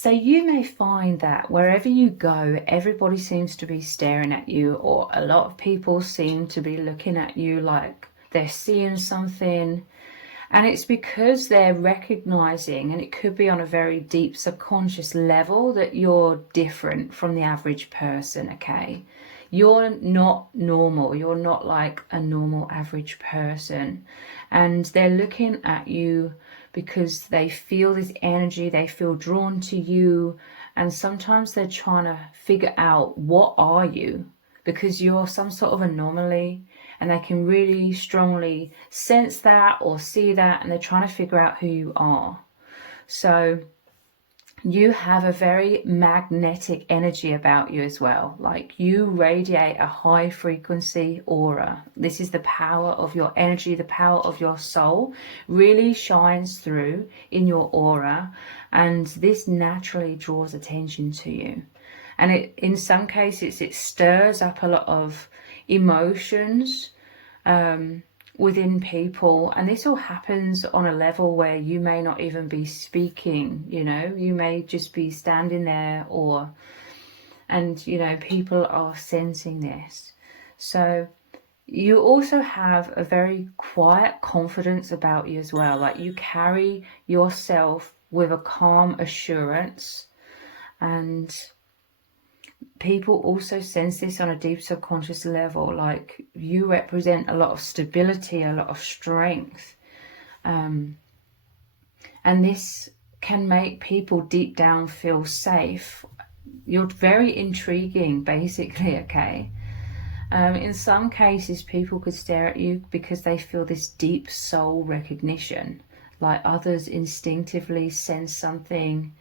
So you may find that wherever you go, everybody seems to be staring at you, or a lot of people seem to be looking at you like they're seeing something. And it's because they're recognizing, and it could be on a very deep subconscious level, that you're different from the average person, okay? You're not normal. You're not like a normal average person. And they're looking at you because they feel this energy, they feel drawn to you, and sometimes they're trying to figure out, what are you? Because you're some sort of anomaly, and they can really strongly sense that or see that, and they're trying to figure out who you are. So you have a very magnetic energy about you as well. Like, you radiate a high frequency aura. This is the power of your energy, the power of your soul really shines through in your aura, and this naturally draws attention to you. And in some cases it stirs up a lot of emotions within people, and this all happens on a level where you may not even be speaking, you know, you may just be standing there, and you know, people are sensing this. So you also have a very quiet confidence about you as well. Like, you carry yourself with a calm assurance, and people also sense this on a deep subconscious level. Like, you represent a lot of stability, a lot of strength, and this can make people deep down feel safe. You're very intriguing, basically, okay? In some cases, people could stare at you because they feel this deep soul recognition. Like, others instinctively sense something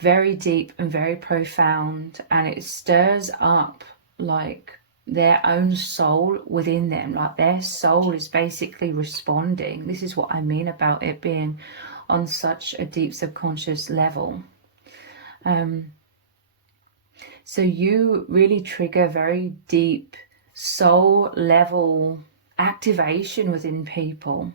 very deep and very profound, and it stirs up like their own soul within them. Like, their soul is basically responding. This is what I mean about it being on such a deep subconscious level. So you really trigger very deep soul level activation within people.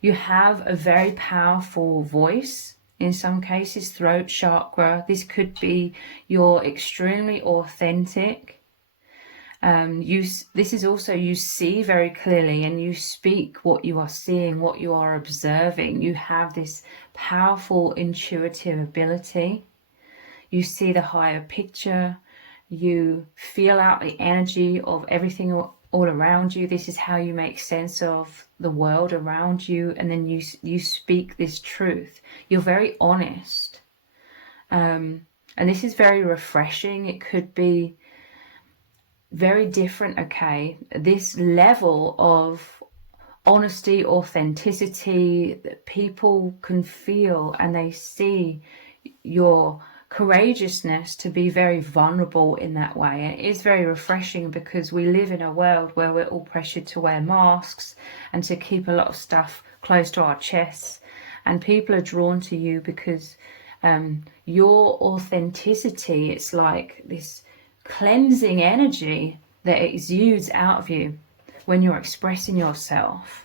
You have a very powerful voice. In some cases, throat chakra. This could be you're extremely authentic. This is also, you see very clearly, and you speak what you are seeing, what you are observing. You have this powerful intuitive ability. You see the higher picture. You feel out the energy of everything all around you. This is how you make sense of the world around you, and then you speak this truth. You're very honest, and this is very refreshing. It could be very different, okay? This level of honesty, authenticity that people can feel, and they see your courageousness to be very vulnerable in that way. And it is very refreshing, because we live in a world where we're all pressured to wear masks and to keep a lot of stuff close to our chests, and people are drawn to you because your authenticity, it's like this cleansing energy that exudes out of you when you're expressing yourself.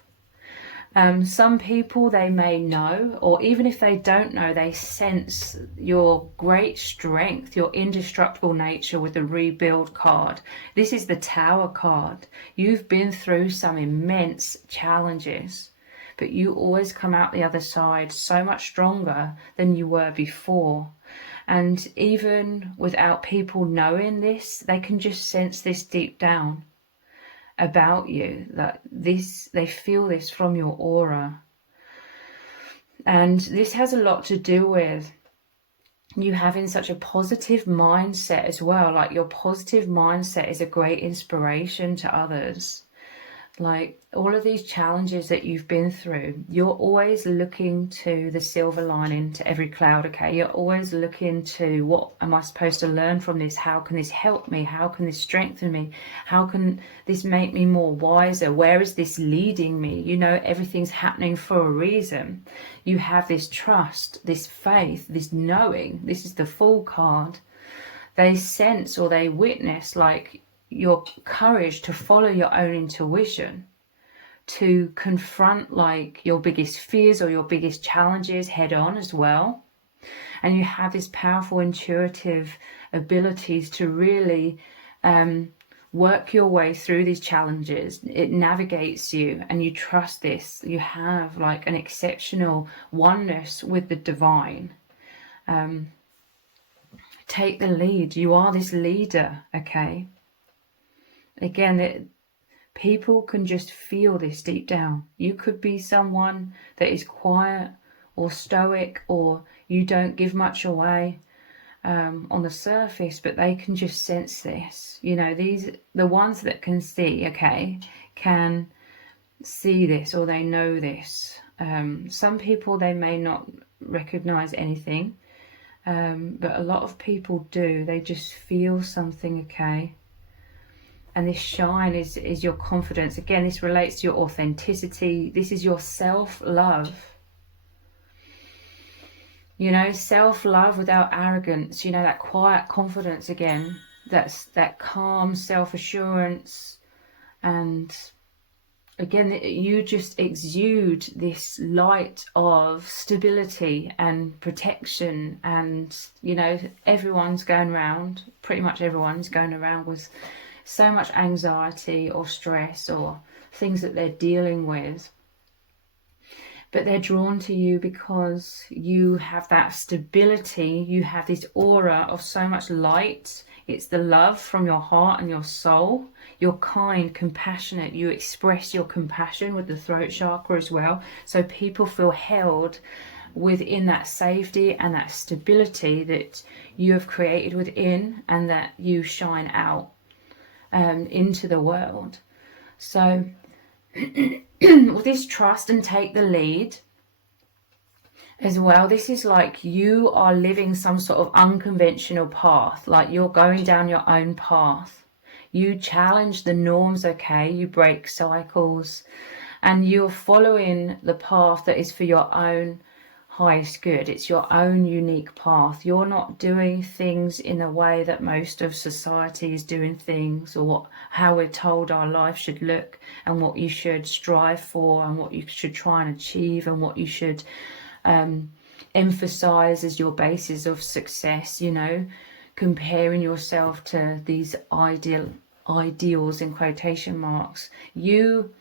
Some people, they may know, or even if they don't know, they sense your great strength, your indestructible nature with the rebuild card. This is the Tower card. You've been through some immense challenges, but you always come out the other side so much stronger than you were before. And even without people knowing this, they can just sense this deep down about you, that they feel this from your aura. And this has a lot to do with you having such a positive mindset as well. Like, your positive mindset is a great inspiration to others. Like, all of these challenges that you've been through, you're always looking to the silver lining to every cloud, okay? You're always looking to, what am I supposed to learn from this? How can this help me? How can this strengthen me? How can this make me more wiser? Where is this leading me? You know, everything's happening for a reason. You have this trust, this faith, this knowing. This is the Fool card. They sense, or they witness, like, your courage to follow your own intuition, to confront like your biggest fears or your biggest challenges head on as well. and you have this powerful intuitive abilities to really work your way through these challenges. It navigates you, and you trust this. You have like an exceptional oneness with the divine. Take the lead. You are this leader, okay? Again, people can just feel this deep down. You could be someone that is quiet or stoic, or you don't give much away on the surface, but they can just sense this. You know, the ones that can see, okay, can see this, or they know this. Some people, they may not recognize anything, but a lot of people do. They just feel something, okay? And this shine is your confidence. Again, this relates to your authenticity. This is your self-love. You know, self-love without arrogance. You know, that quiet confidence again. That's that calm self-assurance. And again, you just exude this light of stability and protection. And, you know, everyone's going around, pretty much everyone's going around with so much anxiety or stress or things that they're dealing with, but they're drawn to you because you have that stability. You have this aura of so much light. It's the love from your heart and your soul. You're kind, compassionate. You express your compassion with the throat chakra as well, so people feel held within that safety and that stability that you have created within, and that you shine out into the world. So with this trust and take the lead as well, this is like you are living some sort of unconventional path, like you're going down your own path. You challenge the norms, okay? You break cycles, and you're following the path that is for your own highest good. It's your own unique path. You're not doing things in the way that most of society is doing things, or how we're told our life should look, and what you should strive for, and what you should try and achieve, and what you should emphasize as your basis of success. You know, comparing yourself to these ideals in quotation marks. You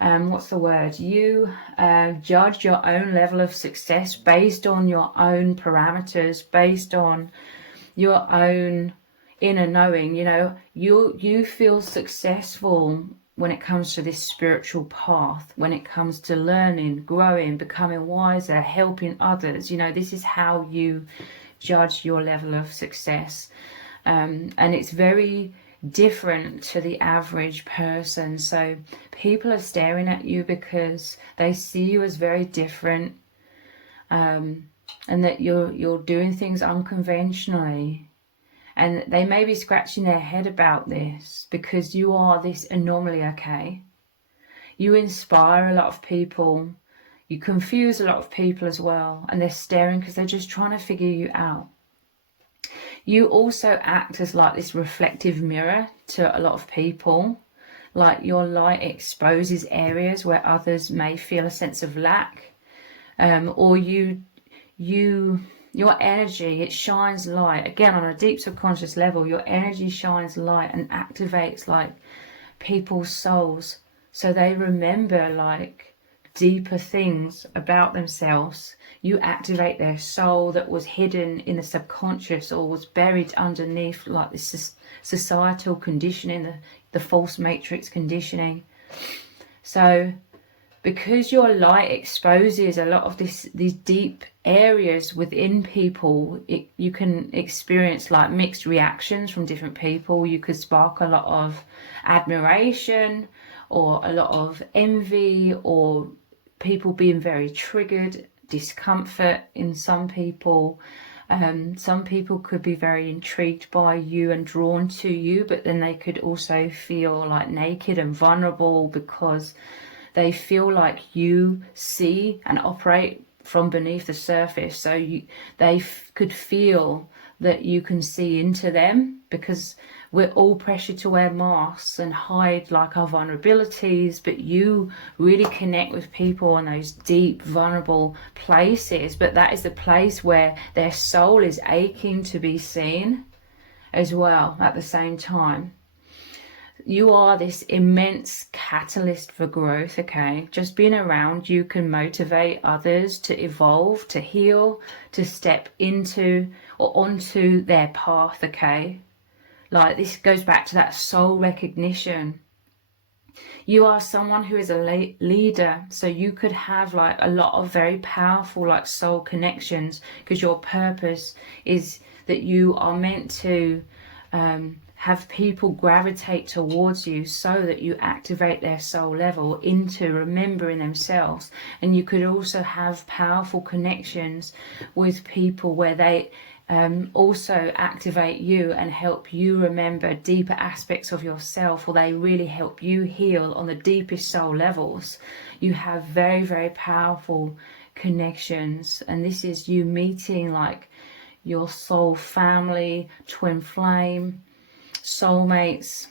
what's the word? You judge your own level of success based on your own parameters, based on your own inner knowing. You know, you feel successful when it comes to this spiritual path, when it comes to learning, growing, becoming wiser, helping others. You know, this is how you judge your level of success. And it's very different to the average person. So people are staring at you because they see you as very different, and that you're doing things unconventionally. And they may be scratching their head about this because you are this anomaly, okay? You inspire a lot of people. You confuse a lot of people as well. And they're staring because they're just trying to figure you out. You also act as like this reflective mirror to a lot of people. Like your light exposes areas where others may feel a sense of lack. Or your energy, it shines light. Again, on a deep subconscious level, your energy shines light and activates like people's souls, so they remember like deeper things about themselves. You activate their soul that was hidden in the subconscious, or was buried underneath like this societal conditioning, the false matrix conditioning. So because your light exposes a lot of these deep areas within people, you can experience like mixed reactions from different people. You could spark a lot of admiration, or a lot of envy, or people being very triggered, discomfort in some people. Some people could be very intrigued by you and drawn to you, but then they could also feel like naked and vulnerable because they feel like you see and operate from beneath the surface. So they could feel that you can see into them, because we're all pressured to wear masks and hide like our vulnerabilities, but you really connect with people in those deep vulnerable places. But that is the place where their soul is aching to be seen as well at the same time. You are this immense catalyst for growth, okay? Just being around you can motivate others to evolve, to heal, to step into or onto their path, okay? Like, this goes back to that soul recognition. You are someone who is a leader, so you could have like a lot of very powerful like soul connections, because your purpose is that you are meant to have people gravitate towards you so that you activate their soul level into remembering themselves. And you could also have powerful connections with people where they also activate you and help you remember deeper aspects of yourself, or they really help you heal on the deepest soul levels. You have very, very powerful connections, and this is you meeting like your soul family, twin flame, soulmates.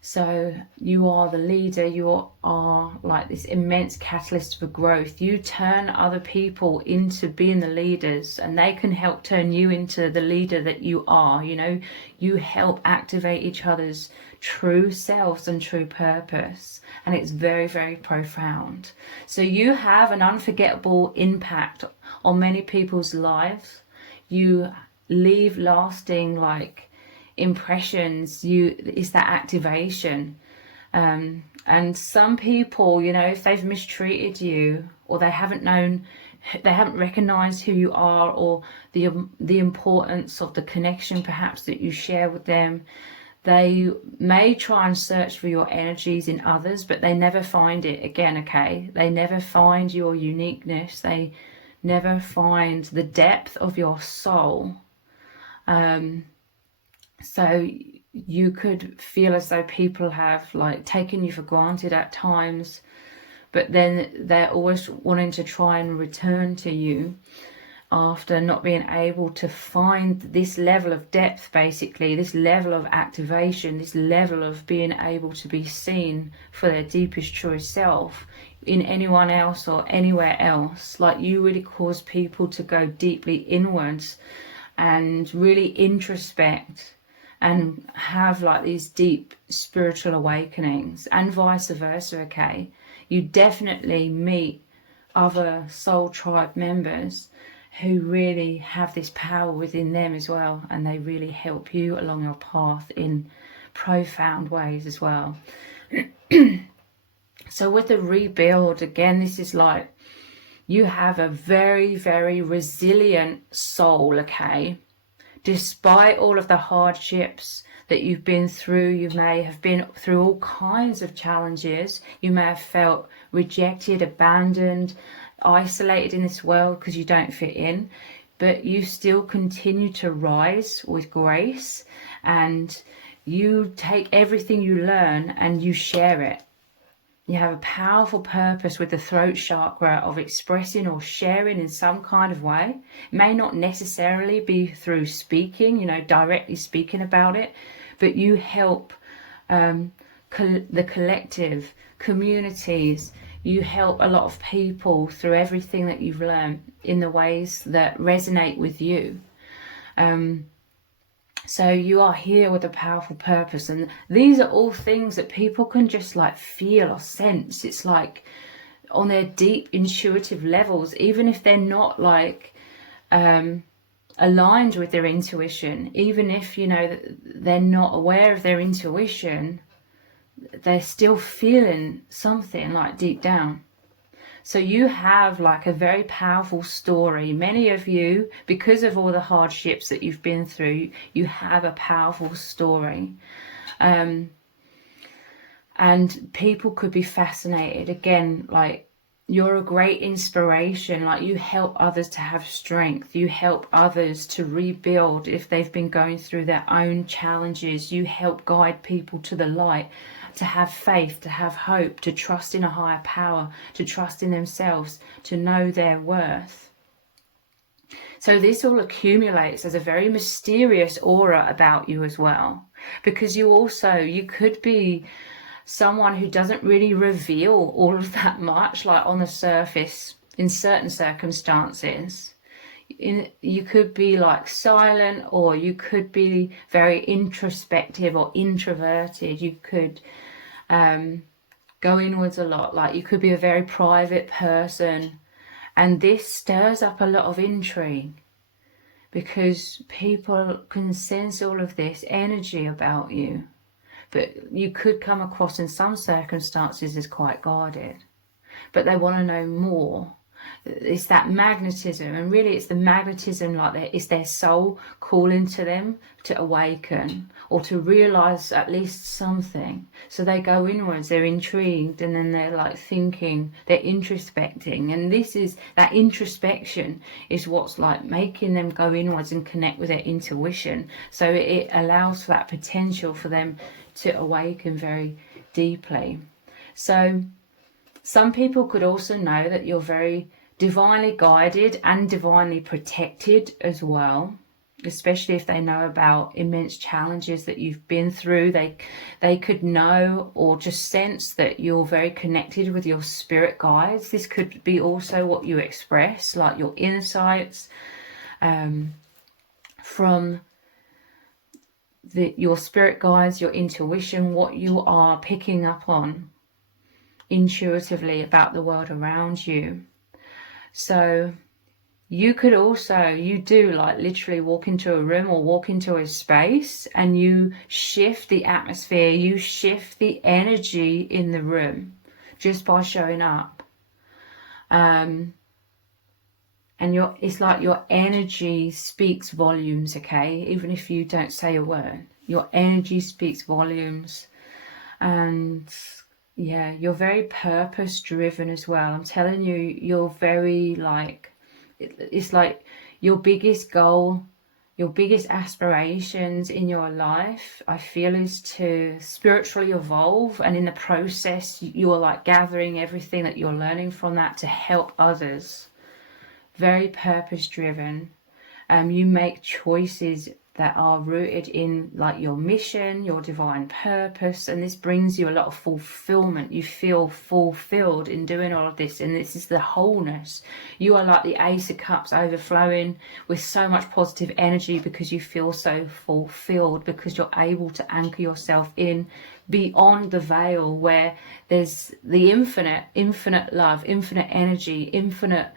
So you are the leader, you are like this immense catalyst for growth. You turn other people into being the leaders, and they can help turn you into the leader that you are. You know, you help activate each other's true selves and true purpose, and it's very, very profound. So you have an unforgettable impact on many people's lives. You leave lasting like impressions. It's that activation, and some people, you know, if they've mistreated you, or they haven't recognized who you are, or the importance of the connection perhaps that you share with them, they may try and search for your energies in others, but they never find it again, okay? They never find your uniqueness, they never find the depth of your soul. So you could feel as though people have like taken you for granted at times, but then they're always wanting to try and return to you after not being able to find this level of depth, basically, this level of activation, this level of being able to be seen for their deepest true self in anyone else or anywhere else. Like, you really cause people to go deeply inwards and really introspect and have like these deep spiritual awakenings, and vice versa, okay? You definitely meet other soul tribe members who really have this power within them as well, and they really help you along your path in profound ways as well. So with the rebuild, again, this is like you have a very, very resilient soul, okay? Despite all of the hardships that you've been through, you may have been through all kinds of challenges. You may have felt rejected, abandoned, isolated in this world because you don't fit in, but you still continue to rise with grace, and you take everything you learn and you share it. You have a powerful purpose with the throat chakra of expressing or sharing in some kind of way. It may not necessarily be through speaking, you know, directly speaking about it, but you help the collective, communities. You help a lot of people through everything that you've learned in the ways that resonate with you. So you are here with a powerful purpose, and these are all things that people can just like feel or sense. It's like on their deep intuitive levels, even if they're not like aligned with their intuition, even if, you know, they're not aware of their intuition, they're still feeling something like deep down. So you have like a very powerful story. Many of you, because of all the hardships that you've been through, you have a powerful story. And people could be fascinated. Again, like, you're a great inspiration. Like, you help others to have strength. You help others to rebuild if they've been going through their own challenges. You help guide people to the light, to have faith, to have hope, to trust in a higher power, to trust in themselves, to know their worth. So this all accumulates as a very mysterious aura about you as well, because you could be someone who doesn't really reveal all of that much, like on the surface in certain circumstances. You could be like silent, or you could be very introspective or introverted. You could go inwards a lot, like you could be a very private person. And this stirs up a lot of intrigue, because people can sense all of this energy about you. But you could come across in some circumstances as quite guarded. But they want to know more. It's that magnetism, and really it's the magnetism, like it's their soul calling to them to awaken or to realize at least something. So they go inwards, they're intrigued, and then they're like thinking, they're introspecting, and that introspection is what's like making them go inwards and connect with their intuition. So it allows for that potential for them to awaken very deeply. So some people could also know that you're very divinely guided and divinely protected as well, especially if they know about immense challenges that you've been through. They could know or just sense that you're very connected with your spirit guides. This could be also what you express, like your insights from your spirit guides, your intuition, what you are picking up on intuitively about the world around you. So you could also, you do like literally walk into a room or walk into a space and you shift the atmosphere, you shift the energy in the room just by showing up. And it's like your energy speaks volumes, okay? Even if you don't say a word, your energy speaks volumes. And yeah, you're very purpose driven as well. I'm telling you, you're very like, it's like your biggest goal, your biggest aspirations in your life, I feel, is to spiritually evolve. And in the process, you're like gathering everything that you're learning from that to help others. Very purpose driven. You make choices that are rooted in like your mission, your divine purpose, and this brings you a lot of fulfillment. You feel fulfilled in doing all of this, and this is the wholeness. You are like the Ace of Cups, overflowing with so much positive energy because you feel so fulfilled, because you're able to anchor yourself in beyond the veil where there's the infinite love, infinite energy, infinite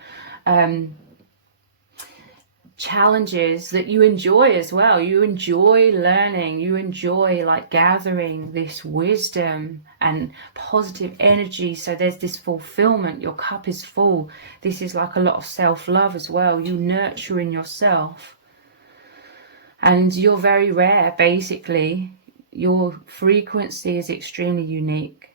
challenges that you enjoy as well. You enjoy learning, you enjoy like gathering this wisdom and positive energy. So there's this fulfillment, your cup is full. This is like a lot of self-love as well. You nurturing yourself, and you're very rare. Basically your frequency is extremely unique.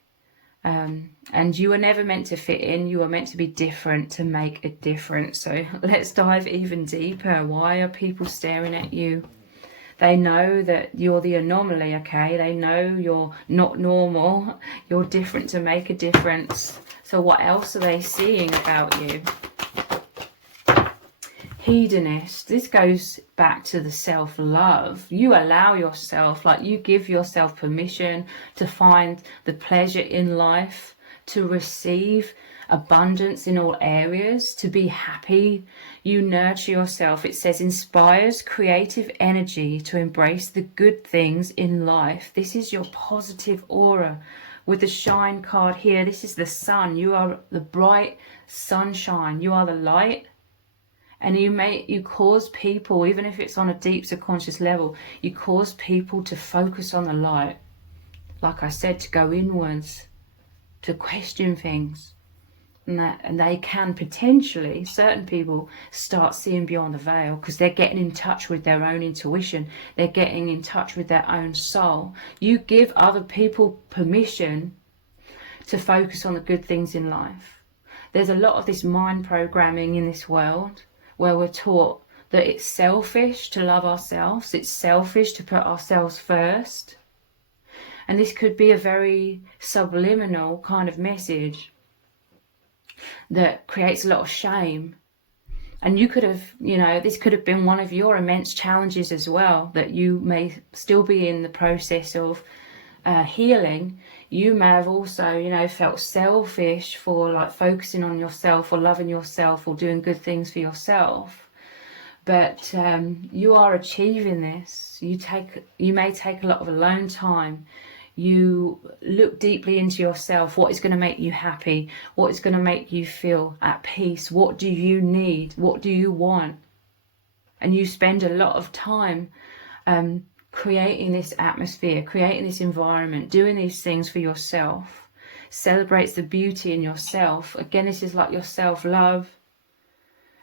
And you were never meant to fit in. You were meant to be different, to make a difference. So let's dive even deeper. Why are people staring at you? They know that you're the anomaly, okay? They know you're not normal. You're different to make a difference. So what else are they seeing about you? Hedonist. This goes back to the self-love. You allow yourself, like you give yourself permission to find the pleasure in life, to receive abundance in all areas, to be happy. You nurture yourself. It says inspires creative energy to embrace the good things in life. This is your positive aura. With the shine card here, this is the sun. You are the bright sunshine. You are the light. And you cause people, even if it's on a deep subconscious level, you cause people to focus on the light. Like I said, to go inwards, to question things. And they can potentially, certain people, start seeing beyond the veil because they're getting in touch with their own intuition. They're getting in touch with their own soul. You give other people permission to focus on the good things in life. There's a lot of this mind programming in this world, where we're taught that it's selfish to love ourselves, it's selfish to put ourselves first. And this could be a very subliminal kind of message that creates a lot of shame And you could have, you know, this could have been one of your immense challenges as well, that you may still be in the process of healing. You may have also, you know, felt selfish for like focusing on yourself or loving yourself or doing good things for yourself. But you are achieving this. You may take a lot of alone time. You look deeply into yourself. What is going to make you happy? What is going to make you feel at peace? What do you need? What do you want? And you spend a lot of time creating this atmosphere, creating this environment, doing these things for yourself. Celebrates the beauty in yourself. Again, this is like your self-love.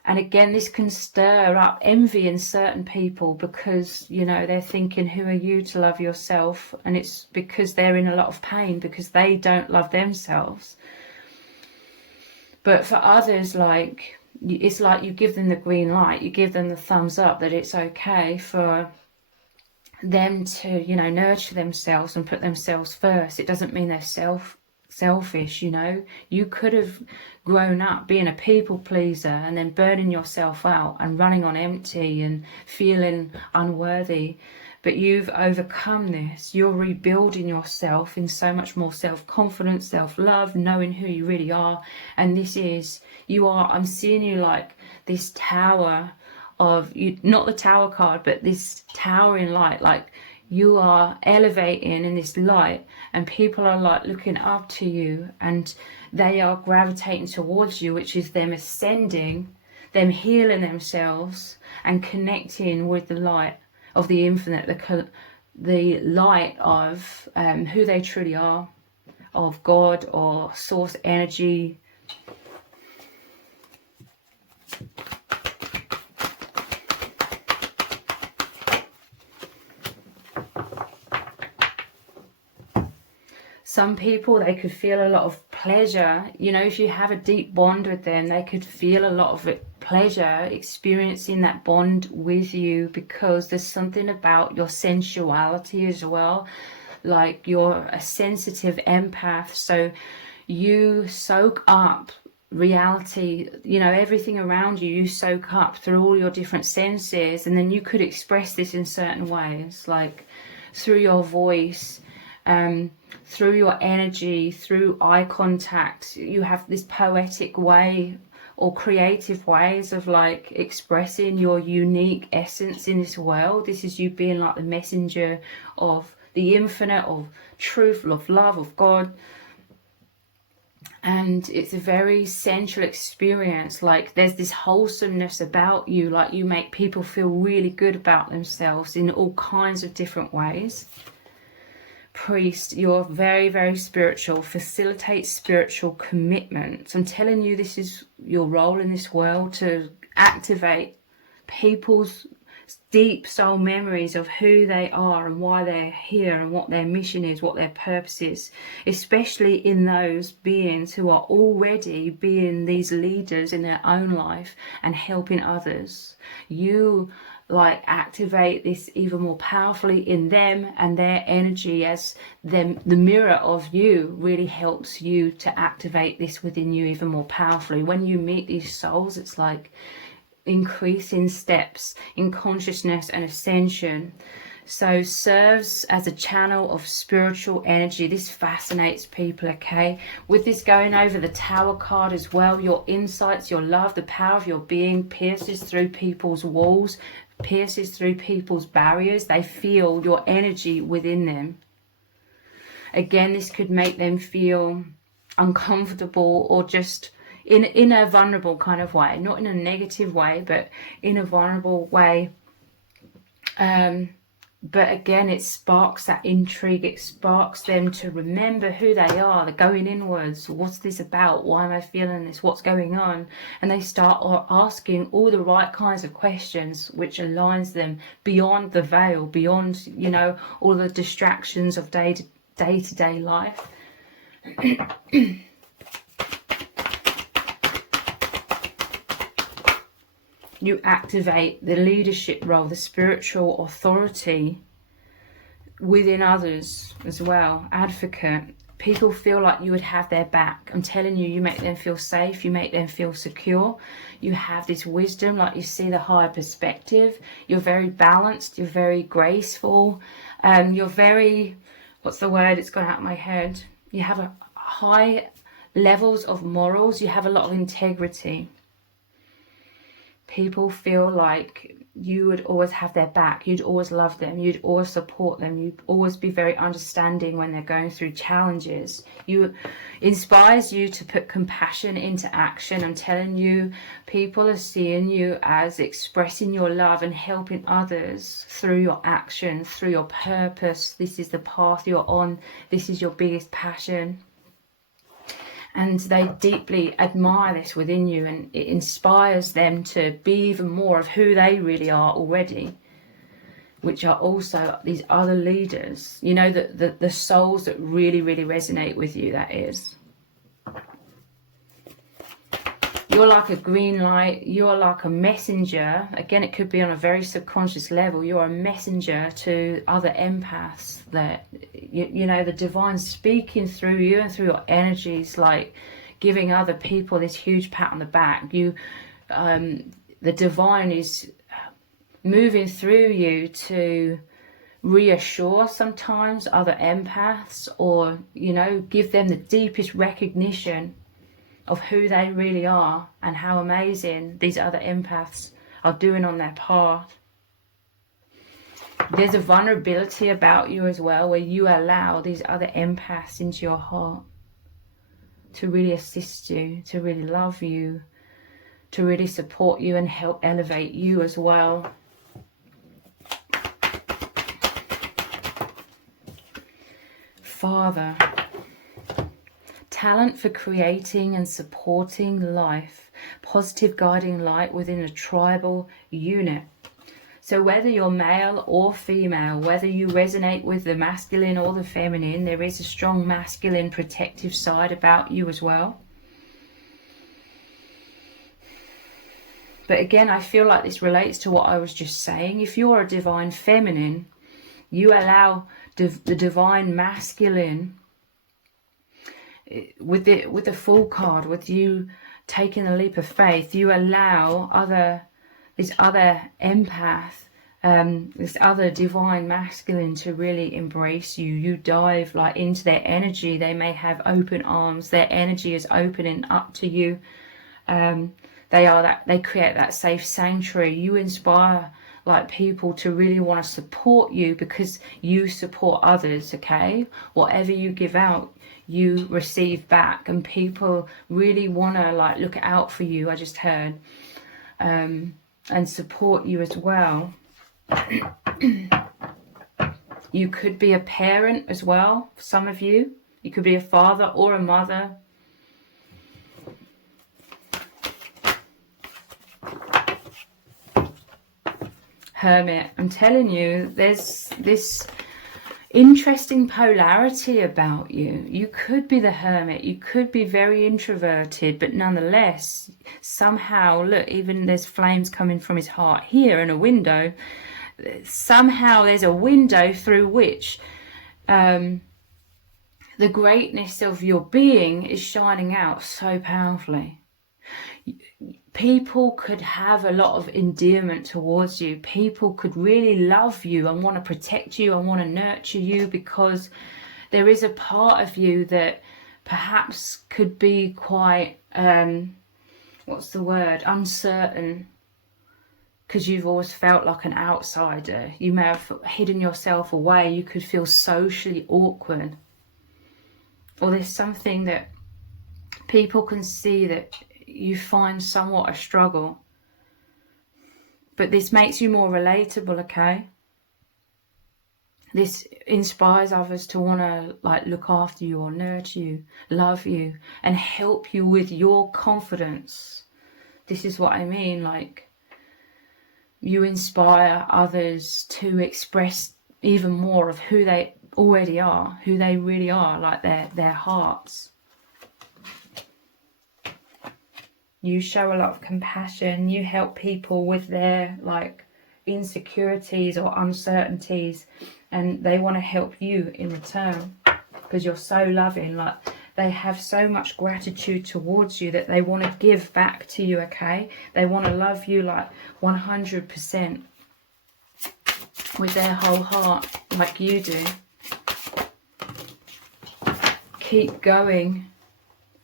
And again, this can stir up envy in certain people because, you know, they're thinking, who are you to love yourself? And it's because they're in a lot of pain because they don't love themselves. But for others, like, it's like you give them the green light, you give them the thumbs up that it's okay for them to, you know, nurture themselves and put themselves first. It doesn't mean they're selfish, you know. You could have grown up being a people pleaser and then burning yourself out and running on empty and feeling unworthy, but you've overcome this. You're rebuilding yourself in so much more self-confidence, self-love, knowing who you really are. And this is, you are, I'm seeing you like this tower of, you, not the tower card, but this towering light, like you are elevating in this light and people are like looking up to you and they are gravitating towards you, which is them ascending, them healing themselves and connecting with the light of the infinite, the light of who they truly are, of God or source energy. Some people, they could feel a lot of pleasure. You know, if you have a deep bond with them, they could feel a lot of pleasure experiencing that bond with you because there's something about your sensuality as well. Like you're a sensitive empath, so you soak up reality, you know, everything around you, you soak up through all your different senses, and then you could express this in certain ways, like through your voice, through your energy, through eye contact. You have this poetic way or creative ways of like expressing your unique essence in this world. This is you being like the messenger of the infinite, of truth, of love, of God. And it's a very sensual experience. Like there's this wholesomeness about you, like you make people feel really good about themselves in all kinds of different ways. Priest, you're very, very spiritual, facilitate spiritual commitment. I'm telling you, this is your role in this world, to activate people's deep soul memories of who they are and why they're here and what their mission is, what their purpose is, especially in those beings who are already being these leaders in their own life and helping others. You like activate this even more powerfully in them, and their energy as them, the mirror of you, really helps you to activate this within you even more powerfully. When you meet these souls, it's like increasing steps in consciousness and ascension. So serves as a channel of spiritual energy. This fascinates people, okay? With this going over the Tower card as well, your insights, your love, the power of your being pierces through people's walls, pierces through people's barriers. They feel your energy within them. Again, this could make them feel uncomfortable or just in a vulnerable kind of way, not in a negative way, but in a vulnerable way. But again, it sparks that intrigue. It sparks them to remember who they are. They're going inwards. What's this about? Why am I feeling this? What's going on? And they start asking all the right kinds of questions, which aligns them beyond the veil, beyond, you know, all the distractions of day-to-day life. You activate the leadership role, the spiritual authority within others as well. Advocate, people feel like you would have their back. I'm telling you, you make them feel safe, you make them feel secure. You have this wisdom, like you see the higher perspective. You're very balanced, you're very graceful, you're very, what's the word, it's gone out of my head. You have a high levels of morals, you have a lot of integrity. People feel like you would always have their back, you'd always love them, you'd always support them, you'd always be very understanding when they're going through challenges. You inspires you to put compassion into action. I'm telling you, people are seeing you as expressing your love and helping others through your action, through your purpose. This is the path you're on, this is your biggest passion. And they deeply admire this within you, and it inspires them to be even more of who they really are already, which are also these other leaders, you know, the souls that really, really resonate with you, that is. You're like a green light, you're like a messenger. Again, it could be on a very subconscious level. You're a messenger to other empaths, that, you know, the divine speaking through you and through your energies, like giving other people this huge pat on the back. You, the divine is moving through you to reassure sometimes other empaths, or, you know, give them the deepest recognition of who they really are and how amazing these other empaths are doing on their path. There's a vulnerability about you as well, where you allow these other empaths into your heart to really assist you, to really love you, to really support you and help elevate you as well. Father, talent for creating and supporting life, positive guiding light within a tribal unit. So whether you're male or female, whether you resonate with the masculine or the feminine, there is a strong masculine protective side about you as well. But again, I feel like this relates to what I was just saying. If you're a divine feminine, you allow the divine masculine, with the Fool card, with you taking a leap of faith, you allow this other empath, this other divine masculine to really embrace you. You dive like into their energy. They may have open arms. Their energy is opening up to you. They create that safe sanctuary. You inspire like people to really want to support you because you support others. Okay, whatever you give out, you receive back, and people really want to like look out for you, I just heard, and support you as well. You could be a parent as well, for some of you. You could be a father or a mother. Hermit, I'm telling you, there's this interesting polarity about you. You could be the hermit, you could be very introverted, but nonetheless, somehow, look, even there's flames coming from his heart here and a window. Somehow there's a window through which the greatness of your being is shining out so powerfully. People could have a lot of endearment towards you. People could really love you and want to protect you and want to nurture you, because there is a part of you that perhaps could be quite, uncertain, because you've always felt like an outsider. You may have hidden yourself away. You could feel socially awkward. Or there's something that people can see that you find somewhat a struggle, but this makes you more relatable. Okay, this inspires others to want to like look after you or nurture you, love you, and help you with your confidence. This is what I mean, like you inspire others to express even more of who they already are, who they really are, like their hearts. You show a lot of compassion. You help people with their like insecurities or uncertainties, and they want to help you in return. because you're so loving. Like, they have so much gratitude towards you that they want to give back to you, okay? They want to love you like 100% with their whole heart, like you do. Keep going.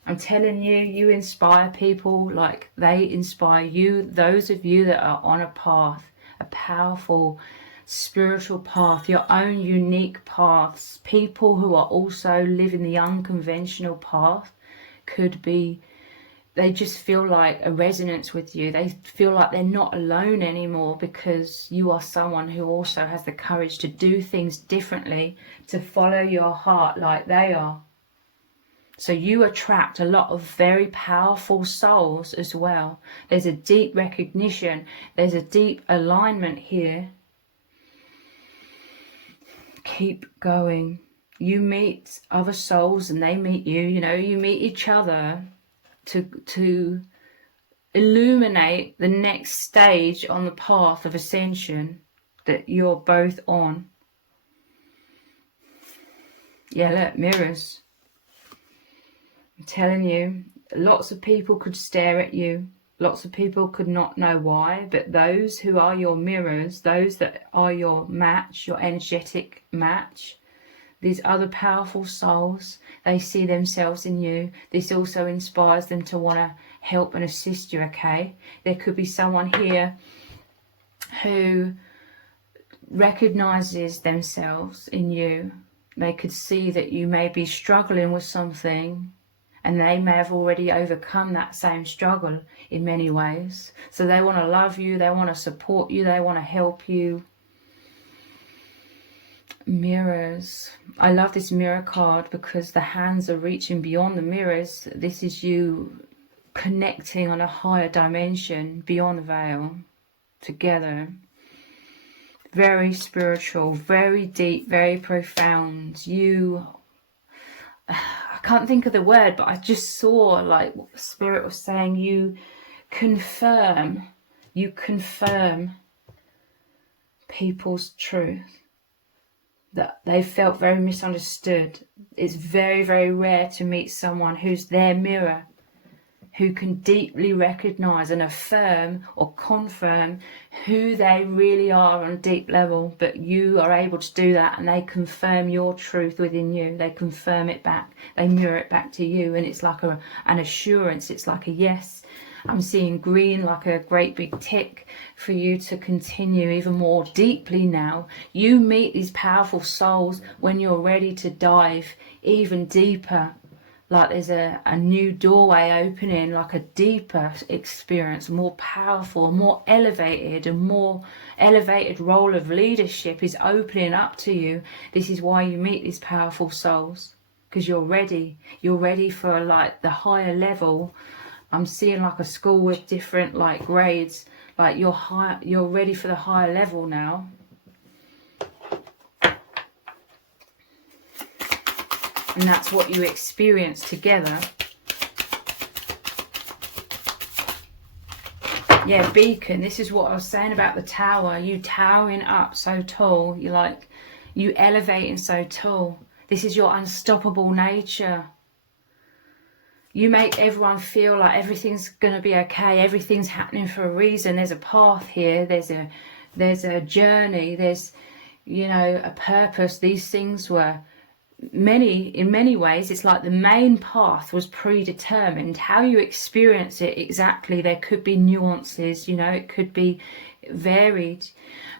I'm telling you, you inspire people like they inspire you. Those of you that are on a path, a powerful spiritual path, your own unique paths. People who are also living the unconventional path could be, they just feel like a resonance with you. They feel like they're not alone anymore, because you are someone who also has the courage to do things differently, to follow your heart like they are. So you attract a lot of very powerful souls as well. There's a deep recognition. There's a deep alignment here. Keep going. You meet other souls and they meet you. You know, you meet each other to illuminate the next stage on the path of ascension that you're both on. Yeah, look, mirrors. I'm telling you, lots of people could stare at you. Lots of people could not know why, but those who are your mirrors, those that are your match, your energetic match, these other powerful souls, they see themselves in you. This also inspires them to want to help and assist you, okay? There could be someone here who recognizes themselves in you. They could see that you may be struggling with something, and they may have already overcome that same struggle in many ways. So they want to love you, they want to support you, they want to help you. Mirrors. I love this mirror card because the hands are reaching beyond the mirrors. This is you connecting on a higher dimension beyond the veil together. Very spiritual, very deep, very profound. I can't think of the word, but I just saw like what the Spirit was saying. You confirm people's truth, that they felt very misunderstood. It's very, very rare to meet someone who's their mirror, who can deeply recognize and affirm or confirm who they really are on a deep level. But you are able to do that, and they confirm your truth within you. They confirm it back. They mirror it back to you, and it's like an assurance. It's like a yes. I'm seeing green, like a great big tick for you to continue even more deeply now. You meet these powerful souls when you're ready to dive even deeper. Like there's a new doorway opening, like a deeper experience, more powerful, more elevated, and more elevated role of leadership is opening up to you. This is why you meet these powerful souls, because you're ready. You're ready for like the higher level. I'm seeing like a school with different like grades. Like you're ready for the higher level now. And that's what you experience together. Yeah, beacon. This is what I was saying about the tower. You towering up so tall. You like, you elevating so tall. This is your unstoppable nature. You make everyone feel like everything's going to be okay. Everything's happening for a reason. There's a path here. There's a journey. There's, you know, a purpose. These things were in many ways, it's like the main path was predetermined. How you experience it exactly, there could be nuances, you know, it could be varied,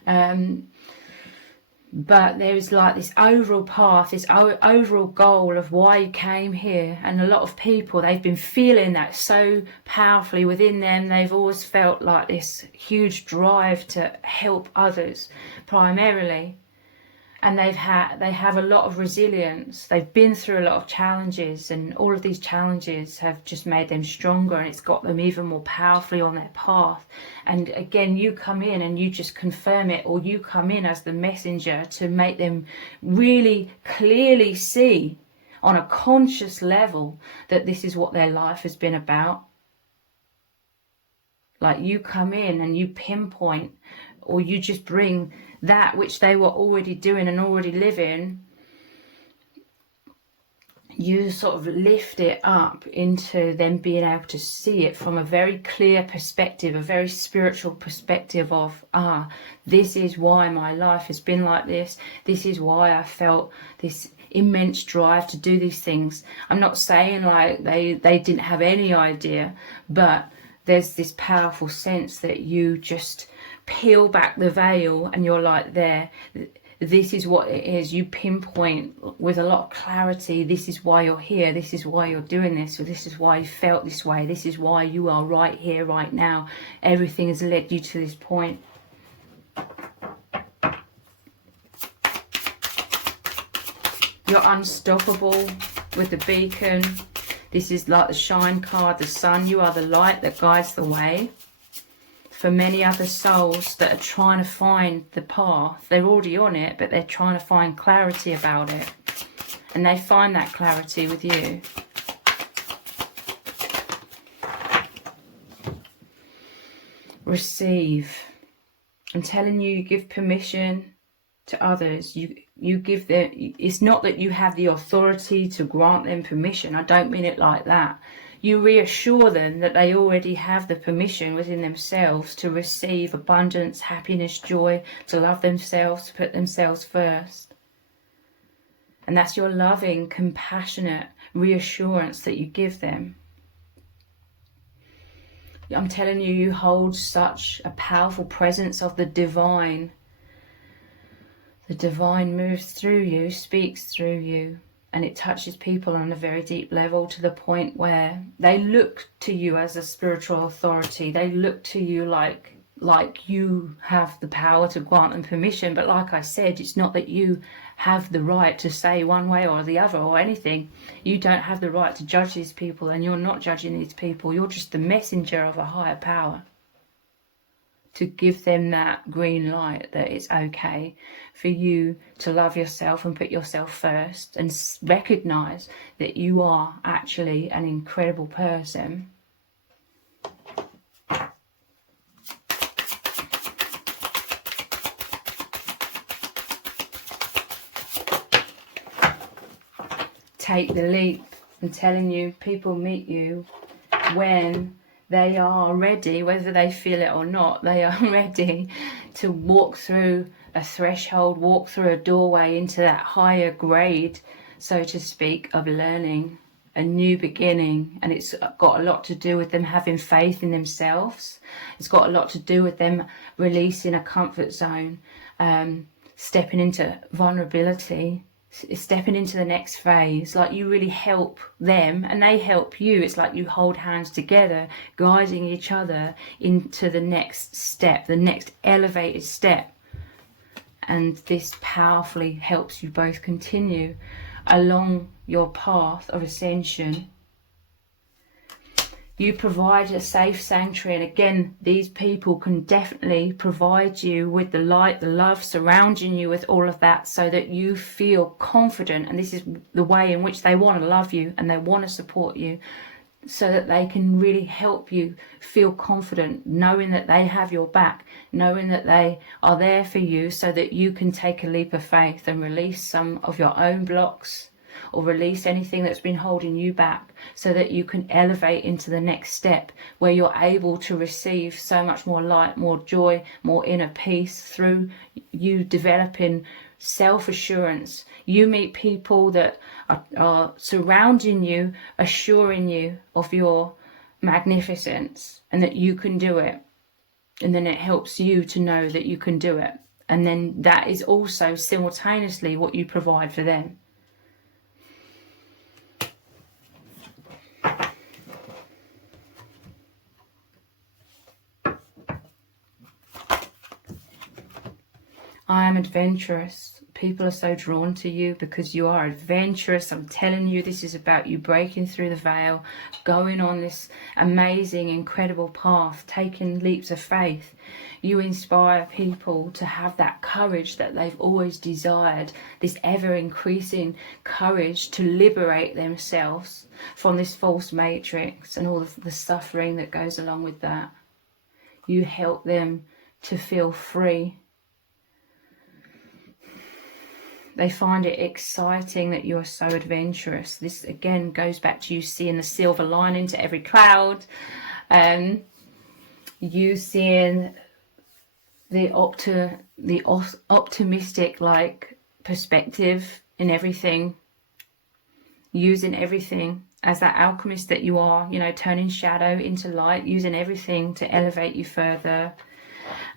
but there's like this overall path, this overall goal of why you came here. And a lot of people, they've been feeling that so powerfully within them. They've always felt like this huge drive to help others primarily. And they have a lot of resilience. They've been through a lot of challenges, and all of these challenges have just made them stronger, and it's got them even more powerfully on their path. And again, you come in and you just confirm it, or you come in as the messenger to make them really clearly see on a conscious level that this is what their life has been about. Like you come in and you pinpoint, or you just bring that which they were already doing and already living, you sort of lift it up into them being able to see it from a very clear perspective, a very spiritual perspective of, this is why my life has been like this. This is why I felt this immense drive to do these things. I'm not saying like they didn't have any idea, but there's this powerful sense that you just peel back the veil and you're like, this is what it is. You pinpoint with a lot of clarity, this is why you're here, this is why you're doing this, or this is why you felt this way, this is why you are right here, right now. Everything has led you to this point. You're unstoppable with the beacon. This is like the shine card, the sun. You are the light that guides the way. For many other souls that are trying to find the path, they're already on it, but they're trying to find clarity about it. And they find that clarity with you. Receive. I'm telling you, you give permission to others. You give them, it's not that you have the authority to grant them permission. I don't mean it like that. You reassure them that they already have the permission within themselves to receive abundance, happiness, joy, to love themselves, to put themselves first. And that's your loving, compassionate reassurance that you give them. I'm telling you, you hold such a powerful presence of the divine. The divine moves through you, speaks through you. And it touches people on a very deep level, to the point where they look to you as a spiritual authority. They look to you like you have the power to grant them permission. But like I said, it's not that you have the right to say one way or the other or anything. You don't have the right to judge these people, and you're not judging these people. You're just the messenger of a higher power to give them that green light that it's okay for you to love yourself and put yourself first, and recognize that you are actually an incredible person. Take the leap. I'm telling you, people meet you when they are ready, whether they feel it or not. They are ready to walk through a threshold, walk through a doorway into that higher grade, so to speak, of learning, a new beginning. And it's got a lot to do with them having faith in themselves. It's got a lot to do with them releasing a comfort zone, stepping into vulnerability, stepping into the next phase. Like, you really help them and they help you. It's like you hold hands together, guiding each other into the next step, the next elevated step. And this powerfully helps you both continue along your path of ascension. You provide a safe sanctuary, and again, these people can definitely provide you with the light, the love, surrounding you with all of that, so that you feel confident. And this is the way in which they want to love you and they want to support you, so that they can really help you feel confident, knowing that they have your back, knowing that they are there for you, so that you can take a leap of faith and release some of your own blocks, or release anything that's been holding you back, so that you can elevate into the next step, where you're able to receive so much more light, more joy, more inner peace through you developing self-assurance. You meet people that are surrounding you, assuring you of your magnificence and that you can do it. And then it helps you to know that you can do it. And then that is also simultaneously what you provide for them. I am adventurous. People are so drawn to you because you are adventurous. I'm telling you, this is about you breaking through the veil, going on this amazing, incredible path, taking leaps of faith. You inspire people to have that courage that they've always desired, this ever-increasing courage to liberate themselves from this false matrix and all of the suffering that goes along with that. You help them to feel free. They find it exciting that you're so adventurous. This again goes back to you seeing the silver lining to every cloud. You seeing the optimistic like perspective in everything, using everything as that alchemist that you are, you know, turning shadow into light, using everything to elevate you further.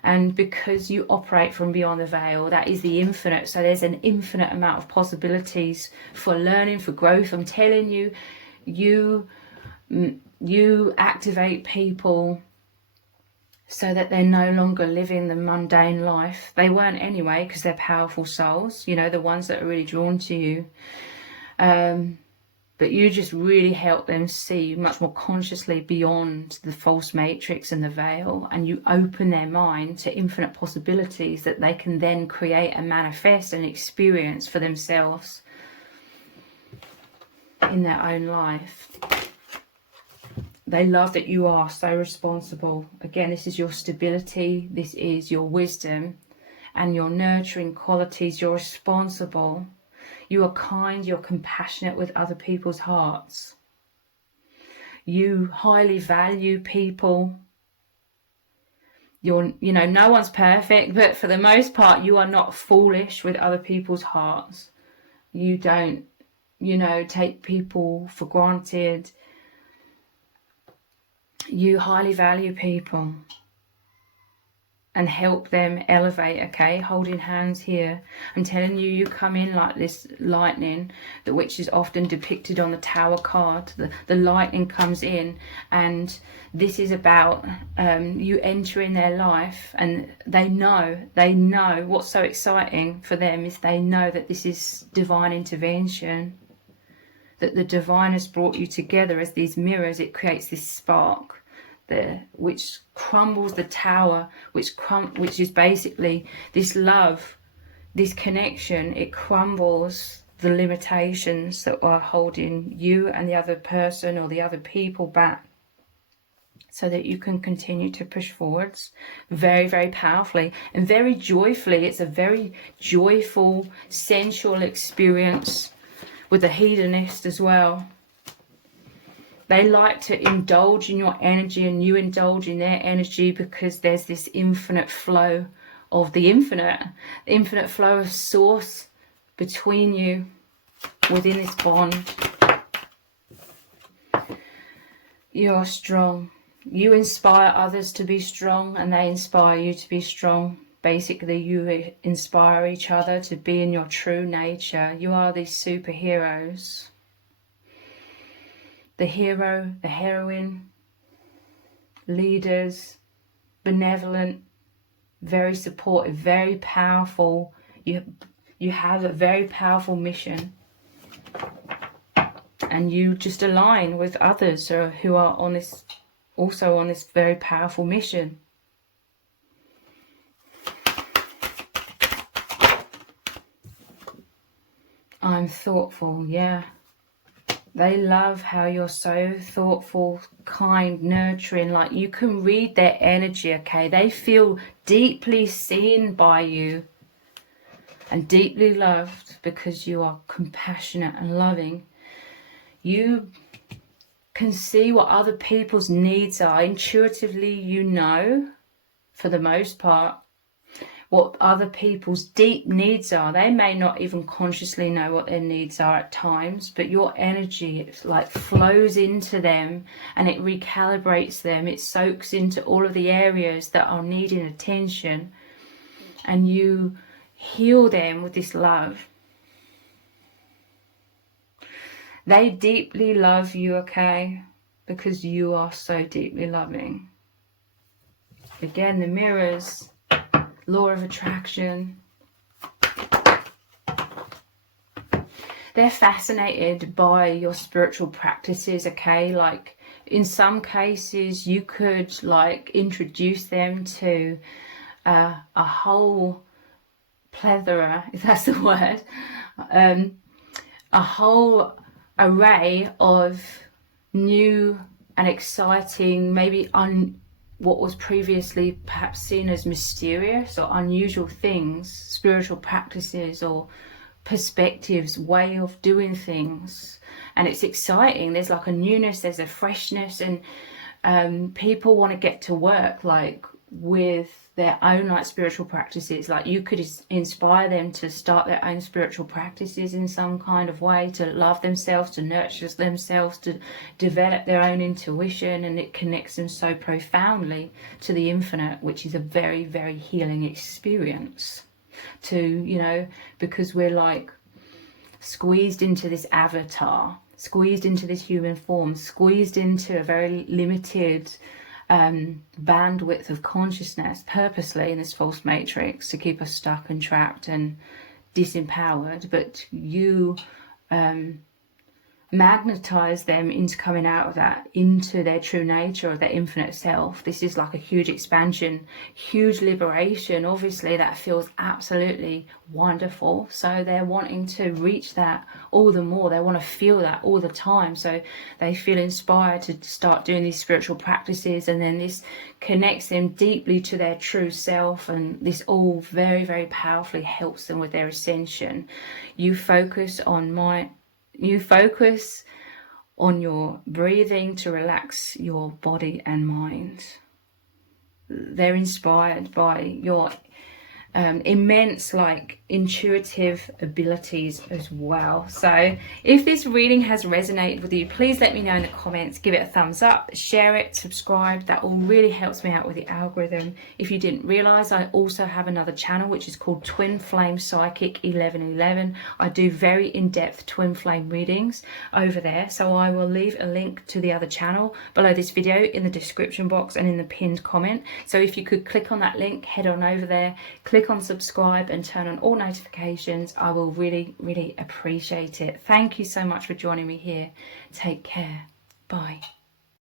And because you operate from beyond the veil, that is the infinite. So there's an infinite amount of possibilities for learning, for growth. I'm telling you, you activate people so that they're no longer living the mundane life. They weren't anyway, because they're powerful souls, you know, the ones that are really drawn to you. But you just really help them see much more consciously beyond the false matrix and the veil, and you open their mind to infinite possibilities that they can then create and manifest and experience for themselves in their own life. They love that you are so responsible. Again, this is your stability, this is your wisdom and your nurturing qualities. You're responsible. You are kind, you're compassionate with other people's hearts. You highly value people. You know, no one's perfect, but for the most part, you are not foolish with other people's hearts. You don't, you know, take people for granted. You highly value people and help them elevate, okay? Holding hands here. I'm telling you, you come in like this lightning, which is often depicted on the Tower card. The lightning comes in, and this is about you entering their life, and they know what's so exciting for them is they know that this is divine intervention, that the divine has brought you together as these mirrors. It creates this spark there, which crumbles the tower, which is basically this love, this connection. It crumbles the limitations that are holding you and the other person or the other people back, so that you can continue to push forwards very, very powerfully and very joyfully. It's a very joyful, sensual experience with a hedonist as well. They like to indulge in your energy and you indulge in their energy, because there's this infinite flow of the infinite flow of source between you within this bond. You are strong. You inspire others to be strong, and they inspire you to be strong. Basically, you inspire each other to be in your true nature. You are these superheroes. The hero, the heroine, leaders, benevolent, very supportive, very powerful. You have a very powerful mission, and you just align with others who are on this, also on this very powerful mission. I'm thoughtful, yeah. They love how you're so thoughtful, kind, nurturing. Like, you can read their energy, okay? They feel deeply seen by you and deeply loved because you are compassionate and loving. You can see what other people's needs are. Intuitively, you know, for the most part, what other people's deep needs are. They may not even consciously know what their needs are at times, but your energy, it's like flows into them and it recalibrates them. It soaks into all of the areas that are needing attention, and you heal them with this love. They deeply love you, okay? Because you are so deeply loving. Again, the mirrors, law of attraction. They're fascinated by your spiritual practices, okay? Like, in some cases, you could like introduce them to a whole plethora, if that's the word, a whole array of new and exciting, maybe what was previously perhaps seen as mysterious or unusual things, spiritual practices or perspectives, way of doing things, and it's exciting. There's like a newness, there's a freshness, and people want to get to work like with their own like spiritual practices. Like you could inspire them to start their own spiritual practices in some kind of way, to love themselves, to nurture themselves, to develop their own intuition, and it connects them so profoundly to the infinite, which is a very, very healing experience. To, you know, because we're like squeezed into this avatar, squeezed into this human form, squeezed into a very limited bandwidth of consciousness purposely in this false matrix to keep us stuck and trapped and disempowered. But you magnetize them into coming out of that, into their true nature of their infinite self. This is like a huge expansion, huge liberation. Obviously that feels absolutely wonderful, so they're wanting to reach that all the more. They want to feel that all the time, so they feel inspired to start doing these spiritual practices, and then this connects them deeply to their true self, and this all very, very powerfully helps them with their ascension. You focus on your breathing to relax your body and mind. They're inspired by your immense like intuitive abilities as well. So if this reading has resonated with you, please let me know in the comments. Give it a thumbs up, share it, subscribe. That all really helps me out with the algorithm. If you didn't realize, I also have another channel which is called Twin Flame Psychic 1111. I do very in-depth twin flame readings over there, so I will leave a link to the other channel below this video in the description box and in the pinned comment. So if you could click on that link, head on over there, click on subscribe and turn on all notifications. I will really, really appreciate it. Thank you so much for joining me here. Take care. Bye.